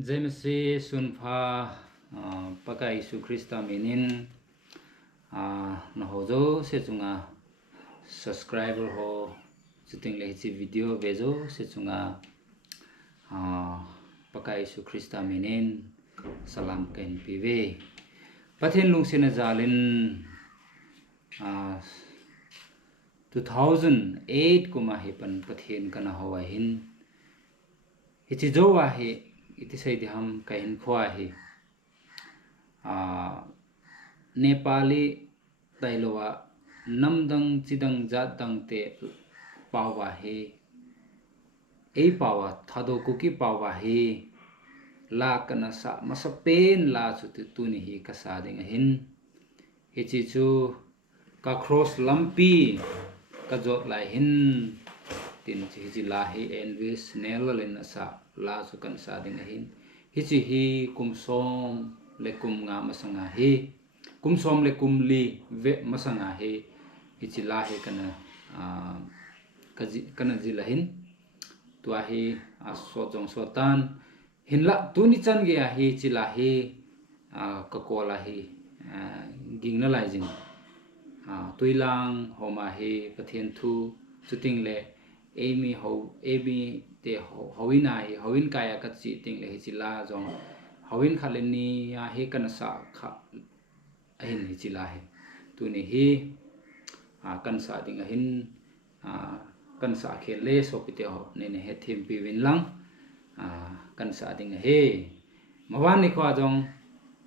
James sunpha paka Isu Krista minin na hojo se chunga subscriber ho chuting le chi video bejo se chunga paka Isu Krista minin salam ken pive pathin lungsina jalin 2008 kuma hepan pathin kana hawa hin hichi jowa he iti sai di ham kahin khwa he Nepali tailowa namdang chidang jatdang te pawa he ei pawa thado kuki pawa he la kana sa masapen la chu tu ni hi ka sa ding hin hichi chu ka cross lampi ka jot lai hin tin chi la hi envis nelalen sa la chu kan sa ding hin hichi hi kumsom le kum nga masanga hi kumsom le kumli ve masanga hi hichi la hi kana kana jila hin tua hi so jong so tan hinla tuni chan ge hi chila hi ka kola hi gingna lai jing tuilang homa hi pathian thu chuting le emi ho ebi te howina hi howin kaya ka chi ting le hi chila jong howin khaleni ya he kana sa kha ahin hi chila he tuni hi kan sa ding ahin kan sa khele so pite ho ne ne he thim pi win lang kan sa ding he mawan ni khwa jong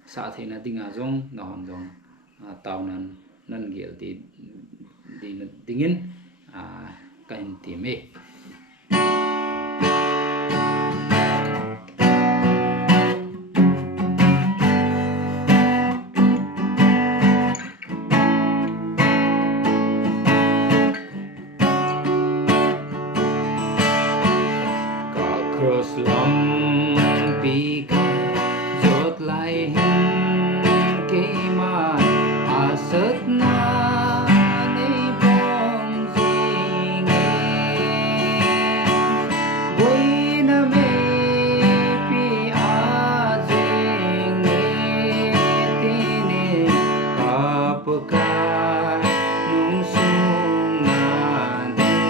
sa theina dinga jong na hon jong taunan nan gel di dingin kan ti me cross lampi ka jot lai hin ke ma asat na nei bom jing voi na me pi a jing tine kap ka nung sung na din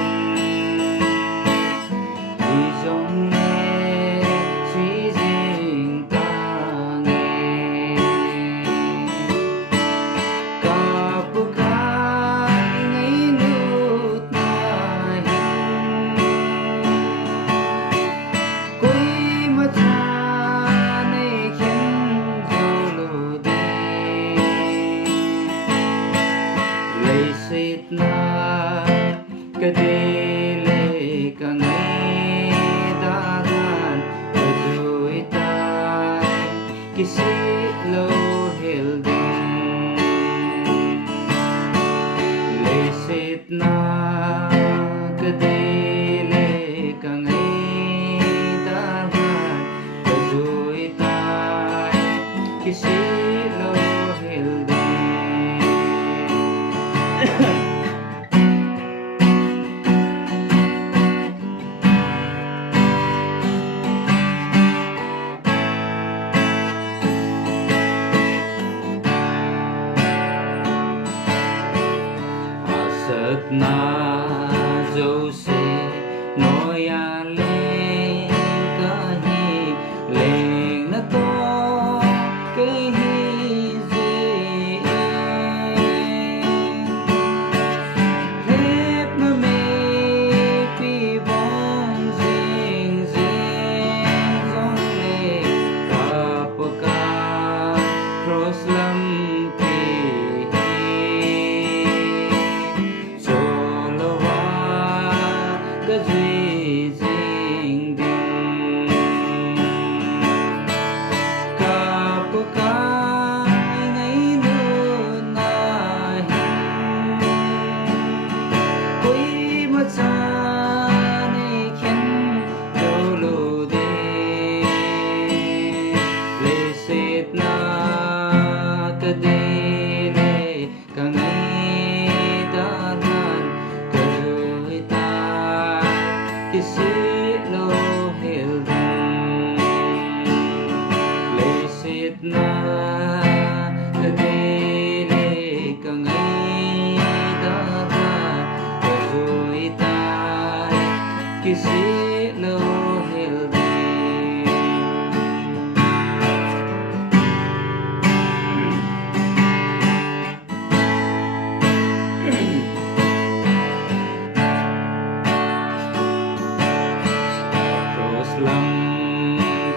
lam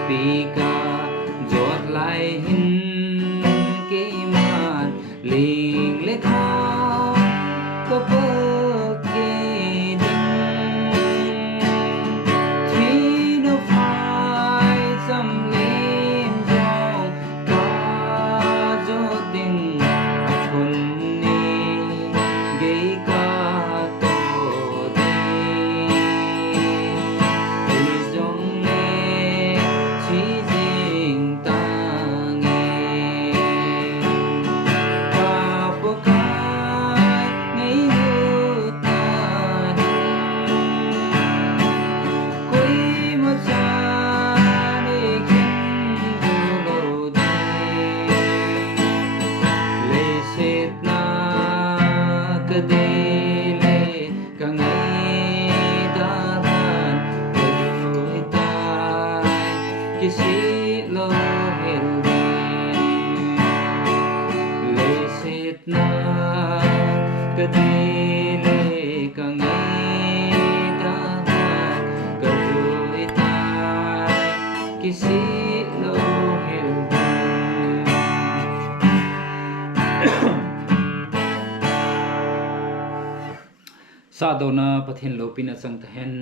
pi ka jot lai hin ke man ling le khao có bơ ke ding thủy no phai sam lim jong ka jo ding hun ni ge ka to de jong ne chi jing ta nghe ka po kai ngây lu ta कोई मचा ने खिन जो लो दे ले सेत ना कदे ले कंगई दादान कजोई ताई किसी लो हिल दे ले सेत ना कदे ले कंगई दादान कजोई ताई किसी लो हिल दे sa do na pathin lo pina chang ta hen